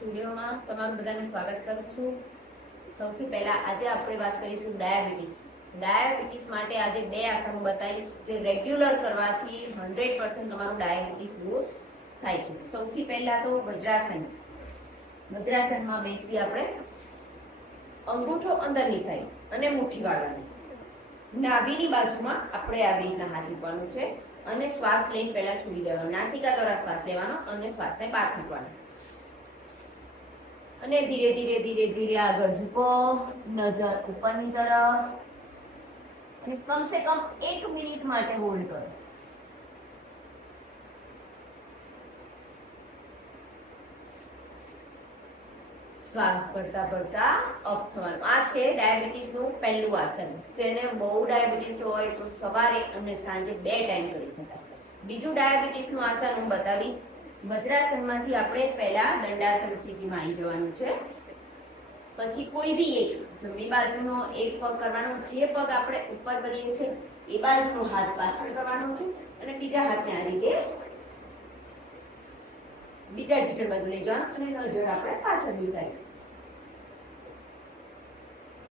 સ્ટુડિયોમાં તમારું બધાનું સ્વાગત કરું છું. સૌથી પહેલા આજે આપણે વાત કરીશું ડાયાબિટીસ માટે આજે 2 આસનો બતાવીશ જે રેગ્યુલર કરવાથી 100% તમારું ડાયાબિટીસ દૂર થાય છે. સૌથી પહેલા તો વજ્રાસનમાં બેસી આપણે અંગૂઠો અંદરની સાઈડ અને મુઠ્ઠી વાળવાની, નાભીની બાજુમાં આપણે આવી રીતના હાથ મૂકવાનું છે અને શ્વાસ લઈને પહેલા છોડી દેવાનો. નાસિકા દ્વારા શ્વાસ લેવાનો અને શ્વાસને બહાર ફૂંકવાનો અને ધીરે ધીરે ધીરે ધીરે આગળ ઝૂકો, નજર ઉપરની તરફ અને કમસે કમ 1 મિનિટ માટે હોલ્ડ કરો. શ્વાસ પડતા પડતા અપ થવાનું. આ છે ડાયાબિટીસનું પહેલું આસન, જેને બહુ ડાયાબિટીસ હોય તો સવારે અને સાંજે 2 ટાઈમ કરી શકાય. બીજું ડાયાબિટીસનું આસન હું બતાવીશ. વજ્રાસનમાંથી આપણે પહેલા દંડાસન સ્થિતિમાં આવી જવાનું છે. પછી કોઈ બી એક જમણી બાજુનો એક પગ કરવાનો, જે પગ આપણે ઉપર કરીએ છીએ એ બાજુનો હાથ પાછળ કરવાનો છે અને બીજા હાથને આ રીતે બીજા ઢીચણ બાજુ લઈ જવાનું અને નજર આપણે પાછળની સાઈડ.